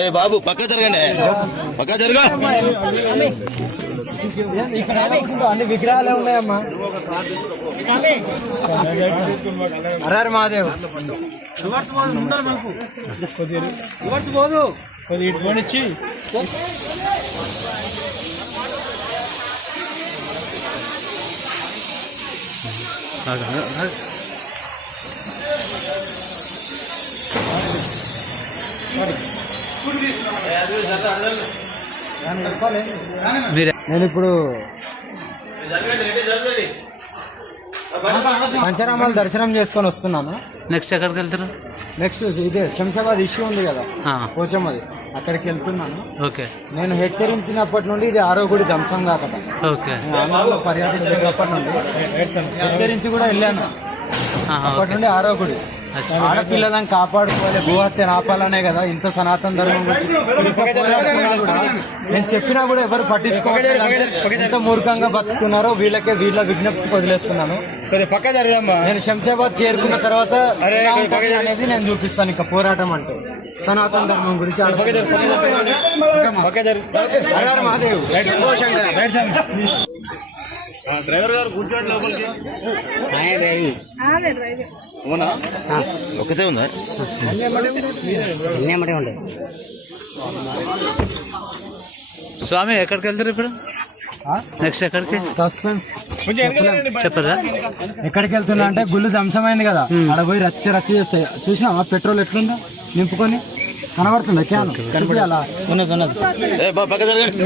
ఏ బాబు పక్క జరగండి. పక్క జరగా. అన్ని విగ్రహాలే ఉన్నాయమ్మా హరారు మహాదేవ్ పోదు. పోనిచ్చి నేను ఇప్పుడు పంచరామాలు దర్శనం చేసుకొని వస్తున్నాను. నెక్స్ట్ ఎక్కడికి వెళ్తారు? నెక్స్ట్ ఇదే శంషాబాద్ ఇష్యూ ఉంది కదా ఆ, పోచమ్మది. అక్కడికి వెళ్తున్నాను. ఓకే. నేను హెచ్చరించినప్పటి నుండి ఇది ఆరో గుడి ధ్వంసం కాకట. ఓకే. పర్యటించినప్పటి నుండి హెచ్చరించి కూడా వెళ్ళాను. అప్పటి నుండి ఆరో గుడి ఆడపిల్లలను కాపాడుకోవాలి భూహత్యను ఆపాలనే కదా ఇంత సనాతన ధర్మం నేను చెప్పినా కూడా ఎవరు పట్టించుకోవట్లేదు అంటే ఎంత మూర్ఖంగా బతుకుతున్నారో వీళ్ళకే వీళ్ళ విజ్ఞప్తికి వదిలేస్తున్నాను. నేను శంషాబాద్ చేరుకున్న తర్వాత అనేది నేను చూపిస్తాను ఇంకా పోరాటం అంటే. సనాతన ధర్మం గురించి మహాదేవ్. డ్రైవర్ గారు కూర్చోండి లోపలికి. అవునా? ఒకటే ఉందా? స్వామి ఎక్కడికి వెళ్తారు ఇప్పుడు? ఆ? నెక్స్ట్ ఎక్కడికి? సస్పెన్స్ చెప్పరా ఎక్కడికి వెళ్తున్నా అంటే గుళ్ళు ధ్వంసమైంది కదా. ఆడ పోయి రచ్చ రచ్చ చేస్తాయి. చూసినావా? పెట్రోల్ ఎట్లుందో? నింపుకొని. కనబడుతుందా? క్యాన్? చూపియాలా? ఏ బా పక్క జరగండి.